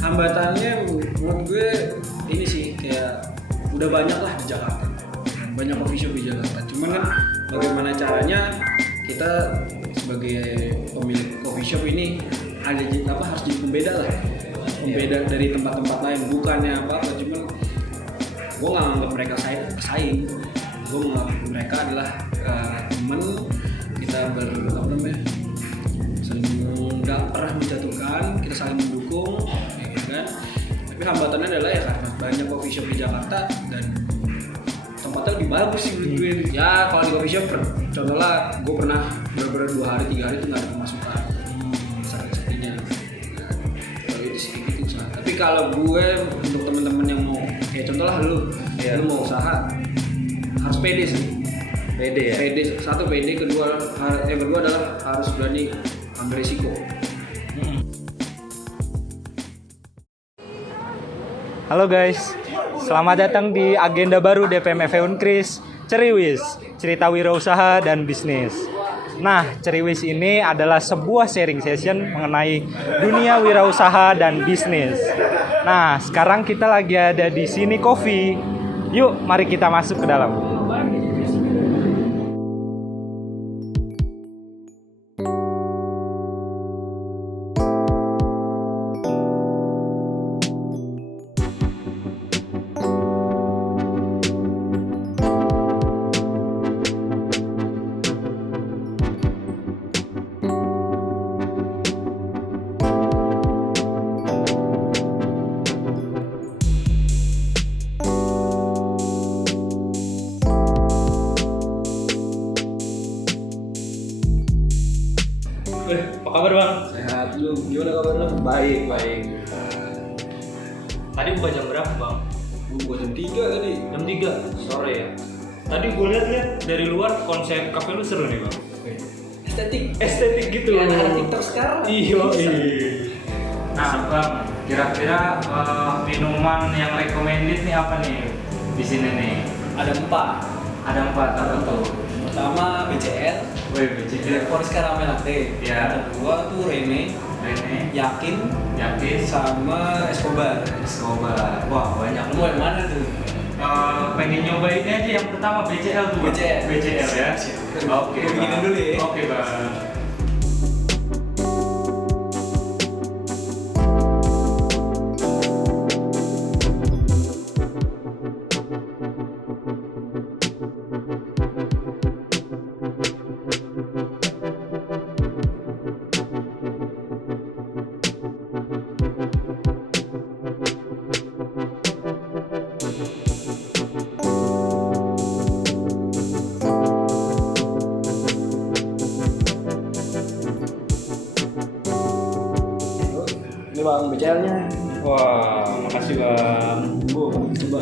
Hambatannya menurut gue ini sih kayak udah banyak lah di Jakarta, banyak coffee shop di Jakarta. Cuman kan bagaimana caranya kita sebagai pemilik coffee shop ini ada harus jadi pembeda lah, pembeda dari tempat-tempat lain. Bukannya apa-apa, cuman gue nggak anggap mereka pesaing. Gue menganggap mereka adalah teman kita saling nggak pernah menjatuhkan, kita saling mendukung, ya kan. Tapi hambatannya adalah ya karena banyak coffee shop di Jakarta dan tempatnya lebih bagus sih menurut gue. Ya kalau di coffee shop, contohnya gue pernah beberapa 2 hari 3 hari itu nggak ada pemasukan, sakit-sakitnya. Kalau itu sih gitu sih. Tapi kalau gue untuk teman-teman yang mau, ya contohnya lu mau usaha harus pede sih. Pede ya. Satu pede, yang kedua adalah harus berani ambil risiko. Halo guys, selamat datang di agenda baru DPM FE Unkris, Ceriwis, cerita wirausaha dan bisnis. Nah, Ceriwis ini adalah sebuah sharing session mengenai dunia wirausaha dan bisnis. Nah, sekarang kita lagi ada di Sini Coffee. Yuk, mari kita masuk ke dalam. Apa kabar bang? Sehat, lu gimana kabar lu? Baik. Tadi buka jam berapa bang? Gua jam 3 tadi. Jam 3 sore ya. Tadi gue lihat dari luar konsep kafe lu seru nih bang. Estetik gitu. Ya, ada TikTok sekarang. Iya. Nah bang, kira-kira minuman yang recommended nih apa nih di sini nih? Ada 4. Ada 4 apa tuh? Pertama BCL, BCL. Forest Caramel Latte. Ya. Yang kedua tuh Rene, Yakin, sama Escobar. Wah banyak. Lu mau yang mana tuh? Pengen nyobain aja yang pertama BCL tuh. BCL ya. Oke. Gua bikinin dulu ya. Oke bang. Ini bang BCL-nya. Wah, makasih bang. Coba.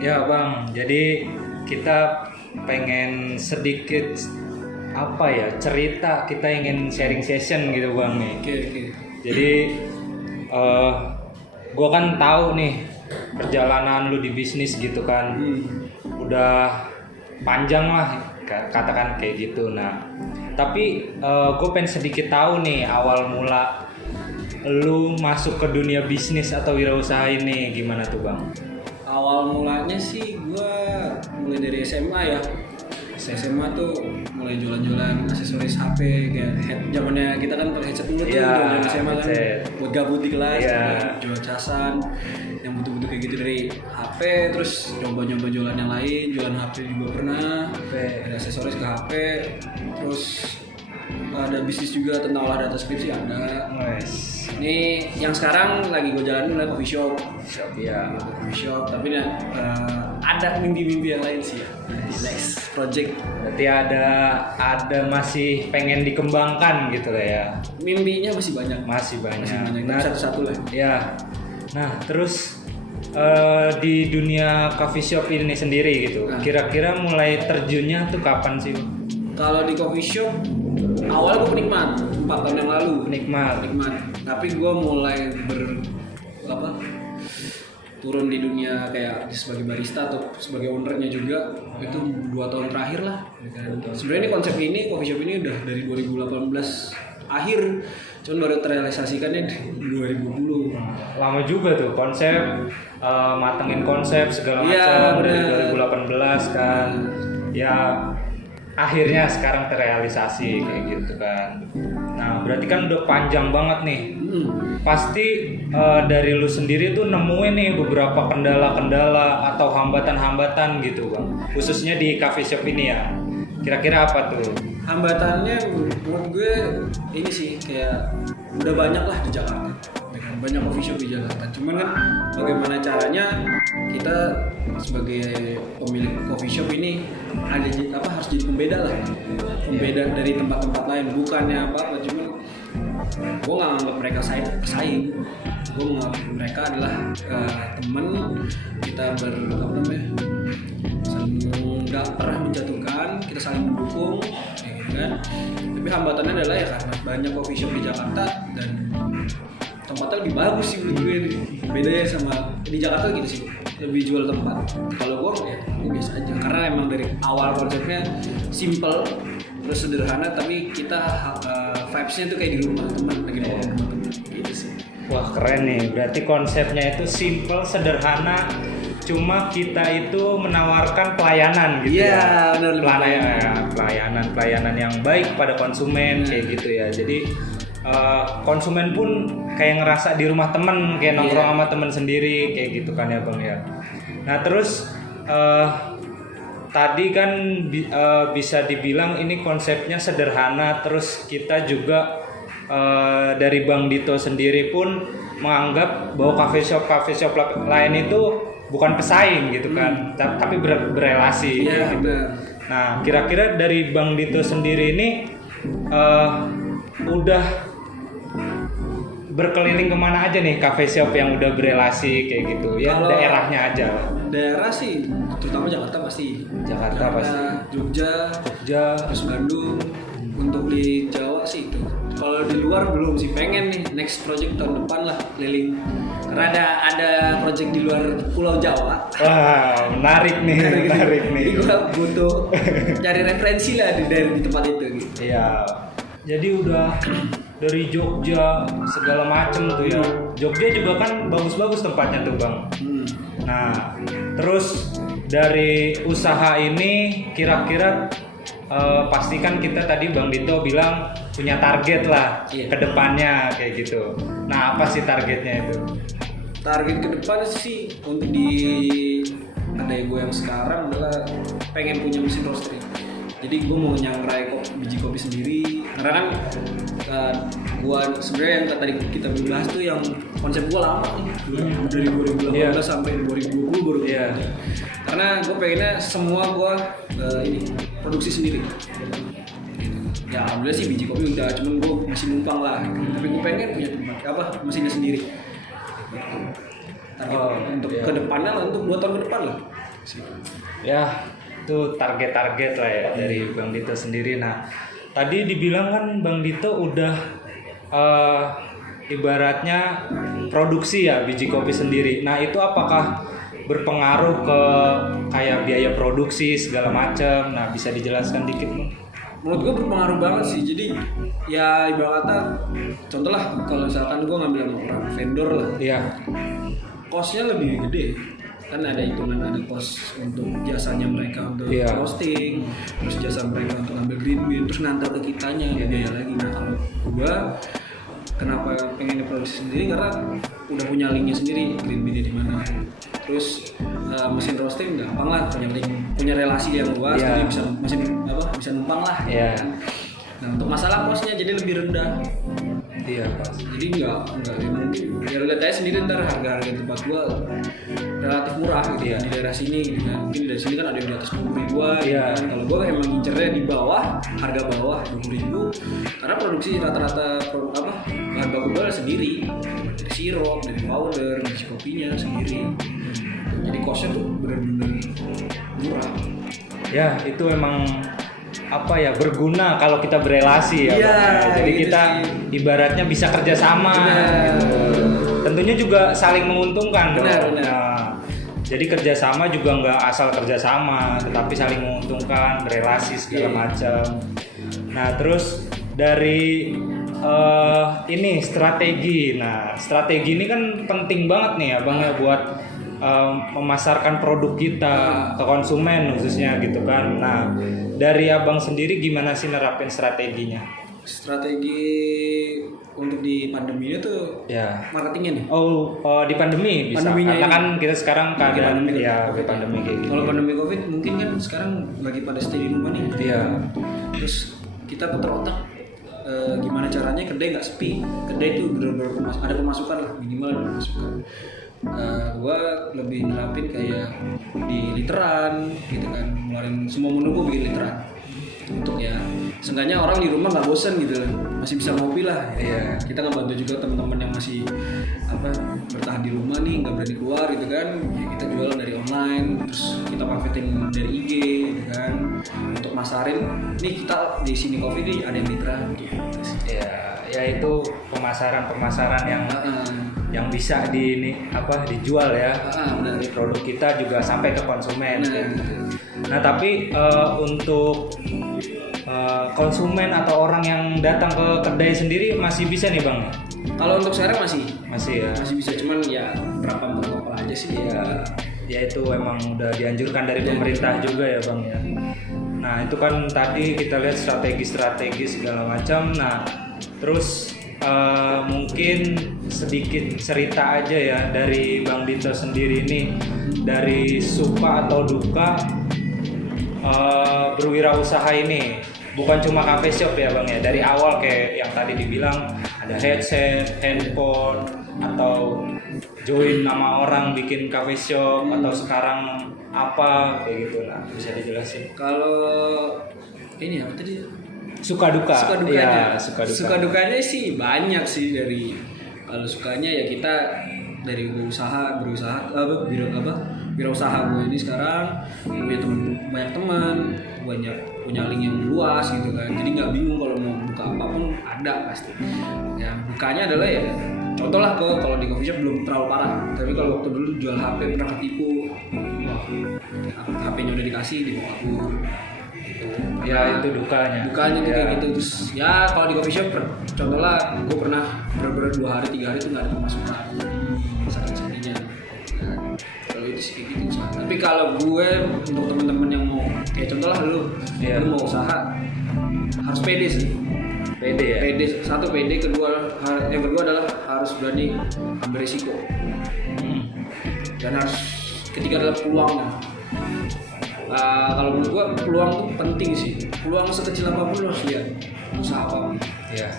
Ya bang, jadi kita pengen sedikit cerita, kita ingin sharing session gitu bang nih. Oke. Jadi gue kan tahu nih perjalanan lu di bisnis gitu kan, udah panjang lah katakan kayak gitu. Nah tapi gue pengen sedikit tahu nih awal mula lu masuk ke dunia bisnis atau wirausaha ini gimana tuh bang? Awal mulanya sih gue mulai dari SMA ya. SMA tuh mulai jualan-jualan aksesoris HP kayak zamannya kita kan pakai headset dulu tuh zaman SMA kan buat gabut di kelas, jual casan yang butuh-butuh kayak gitu dari HP, terus nyoba-nyoba jualan yang lain, jualan HP juga pernah, ada aksesoris ke HP, terus ada bisnis juga tentang olah data skripsi ada. Ini yang sekarang lagi gue jalanin adalah coffee shop. Coffee shop. Tapi ada mimpi-mimpi yang lain sih ya. Di next project. Berarti ada masih pengen dikembangkan gitu lah ya. Mimpinya masih banyak. Masih banyak. Nah, satu-satu lah. Ya. Nah terus di dunia coffee shop ini sendiri gitu. Kira-kira mulai terjunnya tuh kapan sih? Kalau di coffee shop awalnya gue penikmat 4 tahun yang lalu. Penikmat. Tapi gue mulai turun di dunia kayak sebagai barista atau sebagai ownernya juga itu 2 tahun terakhir lah. Sebenarnya ini konsep ini coffee shop ini udah dari 2018 akhir, cuman baru terrealisasikannya di 2020. Lama juga tuh konsep, matengin konsep segala Iya, macam dari bener. 2018 kan. Ya akhirnya sekarang terrealisasi kayak gitu kan. Nah berarti kan udah panjang banget nih. Pasti dari lu sendiri tuh nemuin nih beberapa kendala-kendala atau hambatan-hambatan gitu bang, khususnya di coffee shop ini ya. Kira-kira apa tuh? Hambatannya menurut gue ini sih kayak udah banyak lah di Jakarta, banyak coffee shop di Jakarta. Cuman kan bagaimana caranya kita sebagai pemilik coffee shop ini ada harus jadi pembeda lah, pembeda dari tempat-tempat lain. Bukannya apa, cuman gue nggak anggap mereka pesaing. Gue menganggap mereka adalah teman kita saling nggak pernah menjatuhkan, kita saling mendukung, ya kan. Tapi hambatannya adalah ya karena banyak coffee shop di Jakarta dan tempatnya lebih bagus sih menurut gue. Bedanya sama di Jakarta gitu sih, lebih jual tempat. Kalau gue ya biasa aja, karena emang dari awal konsepnya simple terus sederhana, tapi kita vibes-nya tuh kayak di rumah teman, lagi nongkrong sama teman gitu sih. Wah keren nih, berarti konsepnya itu simple, sederhana, cuma kita itu menawarkan pelayanan gitu Iya, ya. benar. Pelayanan yang baik pada konsumen kayak gitu ya. Jadi konsumen pun kayak ngerasa di rumah temen, kayak nongkrong sama temen sendiri kayak gitu kan ya bang ya. Nah terus tadi kan bisa dibilang ini konsepnya sederhana, terus kita juga dari Bang Dito sendiri pun menganggap bahwa coffee shop lain itu bukan pesaing gitu kan, tapi berelasi Iya, gitu. benar. Nah, kira-kira dari Bang Dito sendiri ini udah berkeliling kemana aja nih cafe shop yang udah berelasi kayak gitu ya? Kalau Daerahnya aja. Daerah sih, terutama Jakarta pasti. Jakarta pasti. Jogja, terus Bandung. Untuk di Jawa sih itu. Kalau di luar belum sih, pengen nih next project tahun depan lah keliling. Karena ada project di luar Pulau Jawa. Wah, menarik nih. Jadi gue butuh cari referensi lah dari tempat itu gitu. Iya. Jadi udah dari Jogja segala macem tuh ya. Jogja juga kan bagus-bagus tempatnya tuh bang. Nah, terus dari usaha ini kira-kira pastikan kita tadi Bang Dito bilang punya target lah ke depannya kayak gitu. Nah, apa sih targetnya itu? Target ke depan sih untuk di kedai gue yang sekarang adalah pengen punya mesin roasting. Jadi gue mau nyangrai biji kopi sendiri. Karena kan gue sebenarnya yang tadi kita bahas tuh yang konsep gue lama nih, dari 2018 sampai 2020 baru. Karena gue pengennya semua gue ini produksi sendiri. Ya alhamdulillah sih biji kopi udah, cuman gue masih numpang lah. Tapi gue pengen punya tempat mesinnya sendiri. Untuk kedepannya lah, untuk 2 tahun ke depan lah. Ya, itu target-target lah ya dari Bang Dito sendiri. Nah, tadi dibilang kan Bang Dito udah ibaratnya produksi ya biji kopi sendiri. Nah, itu apakah berpengaruh ke kayak biaya produksi segala macam? Nah, bisa dijelaskan dikit Bang? Menurut gue berpengaruh banget sih. Jadi ya ibarat kata contoh lah, kalau misalkan gue ngambil sama orang vendor lah, cost-nya lebih gede. Kan ada hitungan, ada cost untuk jasanya mereka untuk roasting, terus jasa mereka untuk ngambil green bean, terus ngantar ke kitanya, biaya lagi. Nah kalau gue kenapa pengen produksi sendiri, karena udah punya linknya sendiri, green bean-nya di mana. Terus mesin roasting gampang lah, punya link, punya relasi yang luas, jadi bisa numpang lah. Nah untuk masalah cost-nya jadi lebih rendah. Jadi enggak mungkin. Ya lihat aja sendiri ntar harga tempat gua relatif murah gitu di daerah sini gitu kan. Mungkin dari sini kan ada yang di atas 20.000-an kan. Kalau gua emang ngincernya di bawah, harga bawah 20.000. Karena produksi rata-rata bahan baku gua sendiri. Dari sirup, dari powder, dari kopinya sendiri. Jadi cost-nya tuh benar-benar murah. Ya, itu emang berguna kalau kita berelasi ya. Jadi gitu kita sih. Ibaratnya bisa kerjasama gitu. tentunya juga saling menguntungkan dong. Benar. Nah, jadi kerjasama juga nggak asal kerjasama, tetapi saling menguntungkan, relasi segala macam. Nah, terus dari ini strategi. Nah, strategi ini kan penting banget nih abang ya buat memasarkan produk kita ke konsumen khususnya gitu kan. Nah, dari abang sendiri gimana sih nerapin strateginya? Strategi untuk di pandemi itu Ya. marketingnya nih. Di pandemi bisa. Pandeminya Karena ini. kan kita sekarang keadaan Pandemi ya COVID. pandemi kayak gitu. Kalau pandemi COVID mungkin kan sekarang lagi pada stay di rumah nih. Iya. Terus kita putar otak gimana caranya kedai nggak sepi. Kedai itu benar-benar ada pemasukan lah, minimal ada pemasukan. Gua lebih nerapin kayak di literan gitu kan, ngeluarin semua menu gua bikin literan untuk ya seenggaknya orang di rumah nggak bosan gitu lah, masih bisa ngopi lah. Iya. Kita ngebantu juga teman-teman yang masih bertahan di rumah nih, nggak berani keluar gitu kan, ya kita jual dari online, terus kita marketing dari IG gitu kan, untuk masarin nih kita di sini kopi nih ada yang literan gitu. Ya itu pemasaran yang bisa dijual ya. Benar. Dari produk kita juga sampai ke konsumen. Benar. Gitu. Nah tapi untuk konsumen atau orang yang datang ke kedai sendiri masih bisa nih bang? Kalau untuk sekarang masih Ya. masih bisa, cuman ya berapa protokol aja sih Ya itu emang udah dianjurkan dari pemerintah juga ya bang ya. Nah itu kan tadi kita lihat strategi segala macam. Nah terus mungkin sedikit cerita aja ya dari Bang Dito sendiri ini, dari suka atau duka berwirausaha ini. Bukan cuma cafe shop ya bang ya, dari awal kayak yang tadi dibilang ada headset, handphone, atau join nama orang bikin cafe shop, atau sekarang apa kayak gitu. Nah bisa dijelasin kalau ini apa tadi suka duka. suka dukanya. Ya, suka duka. Suka dukanya sih banyak sih. Dari kalau sukanya ya kita dari berusaha wirausaha gue ini sekarang punya banyak teman, punya link yang luas gitu kan, jadi nggak bingung kalau mau buka apapun ada pasti. Ya dukanya adalah ya contoh lah kalau di coffee shop belum terlalu parah, tapi kalau waktu dulu jual HP pernah ketipu, HP-nya udah dikasih dibawa kabur. Ya itu dukanya Tuh kayak gitu. Terus ya kalau di coffee shop contoh lah, gue pernah bener-bener 2 hari 3 hari tuh nggak ada pemasukan sakit-sakitnya. Kalau itu sih kayak gitu. Tapi kalau gue untuk temen-temen yang mau kayak contoh lah lu mau usaha harus pede sih. Pede ya. Satu pede, yang kedua adalah harus berani ambil risiko. Dan harus ketiga adalah peluang. Kalau menurut gua peluang tuh penting sih. Peluang sekecil apapun lo harus lihat, usaha apapun. Iya.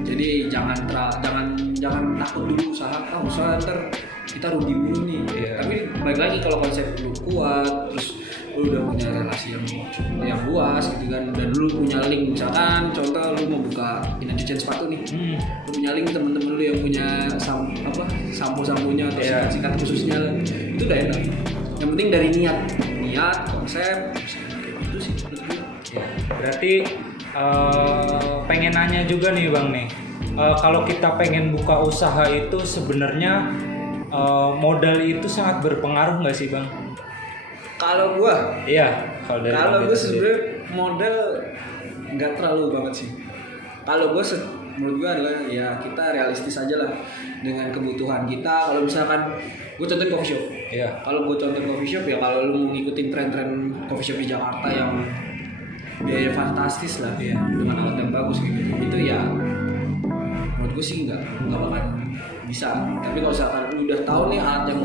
Jadi jangan takut dulu usaha ntar kita rugi dulu nih. Iya. Tapi balik lagi kalau konsep lu kuat, terus lu udah punya relasi yang luas gitu kan, dan lu punya link, misalkan contoh lu mau buka cucian sepatu nih, lu punya link temen-temen lu yang punya sampo-samponya atau sikat khususnya, itu udah enak. Yang penting dari niat, konsep, itu sih. Ya, berarti pengen nanya juga nih bang nih, kalau kita pengen buka usaha itu sebenarnya modal itu sangat berpengaruh nggak sih bang? Kalau gua, kalau gue sebenarnya modal nggak terlalu banget sih. Kalau gue menurut gue adalah ya kita realistis aja lah dengan kebutuhan kita. Kalau misalkan gue contohin coffee shop, kalau gue contohin coffee shop ya kalau lu mau ngikutin tren-tren coffee shop di Jakarta yang biaya fantastis lah ya, dengan alat yang bagus gitu, itu ya menurut gue sih nggak bakal bisa. Tapi kalau misalkan lu udah tahu nih alat yang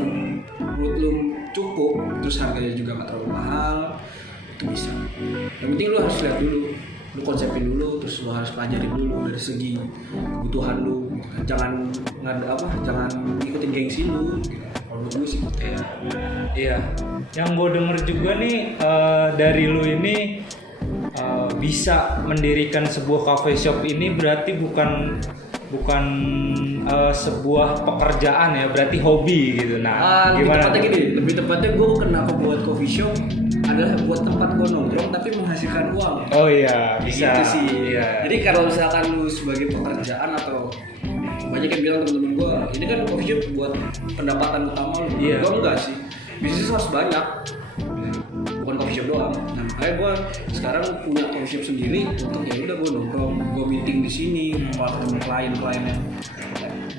menurut lu cukup, terus harganya juga nggak terlalu mahal, itu bisa. Yang penting lu harus lihat dulu, lu konsepin dulu, terus lu harus pelajarin dulu dari segi kebutuhan lu. Jangan ikutin gengsi lu. Kalau gue sih Iya. Yang gue denger juga nih dari lu ini bisa mendirikan sebuah coffee shop ini berarti bukan sebuah pekerjaan ya, berarti hobi gitu. Nah, gimana? Lebih tepatnya gue kenapa buat coffee shop adalah buat tempat gue nongkrong tapi menghasilkan uang. Oh iya, bisa. Gitu sih. Iya. Jadi kalau misalkan lu sebagai pekerjaan atau banyak yang bilang temen-temen gue ini kan coffee shop buat pendapatan utama lu. Iya. Gue enggak sih, bisnis harus banyak, bukan coffee shop doang. Nah makanya gue sekarang punya coffee shop sendiri untuk ya udah gue nongkrong, gue meeting di sini, kalau ketemu klien-kliennya.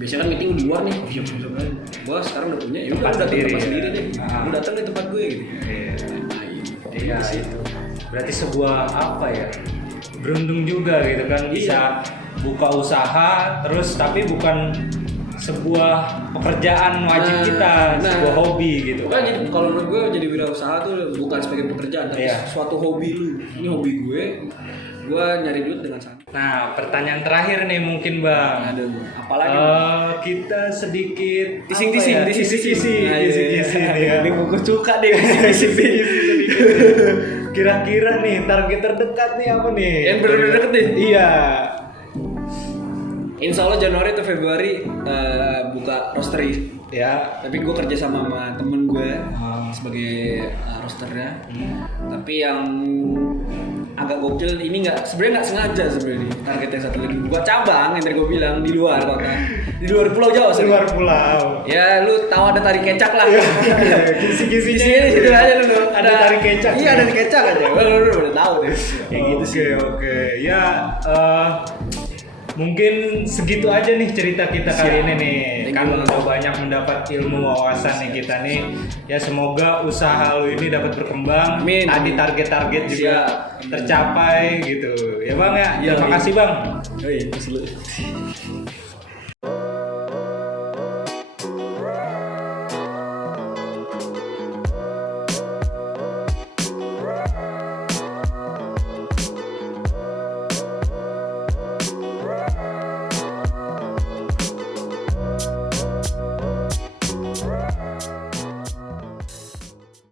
Biasanya kan meeting di luar nih coffee shop lain. Gue sekarang udah punya, ya udah Tempat datang sendiri, tempat ya. sendiri deh. Gue datang di tempat gue gitu. Iya itu. Berarti sebuah apa ya? Beruntung juga gitu kan bisa buka usaha terus tapi bukan sebuah pekerjaan wajib kita, sebuah hobi gitu. Kan jadi kalau menurut gue jadi wirausaha tuh bukan sebagai pekerjaan tapi suatu hobi lu. Ini hobi gue nyari duit dengan santai. Nah, pertanyaan terakhir nih mungkin Bang. Aduh, apalagi kita sedikit Tising-tising, tising-tising ya. Ini buku suka deh tising-tising sedikit. Kira-kira nih target terdekat nih apa nih? Yang bener-bener deket nih? Iya. Insya Allah Januari atau Februari buka roastery. Ya. Tapi gue kerja sama temen gue sebagai roasternya. Tapi yang agak gokil ini sebenarnya nggak sengaja sebenarnya target yang satu lagi buka cabang yang tadi gue bilang di luar kota, di luar Pulau Jawa. Luar pulau. Ya lu tahu ada tari kecak lah. Kisi-kisinya di situ aja lu. Ada tari kecak. Iya ada kecak aja. Lu udah tahu deh. Kayak gitu sih. Oke. Ya mungkin segitu aja nih cerita kita kali ini nih. Kan udah banyak mendapat ilmu wawasan nih kita nih. Ya semoga usaha lu ini dapat berkembang. Amin. Tadi target-target juga tercapai gitu. Ya Bang ya. Terima kasih Bang. Oh iya,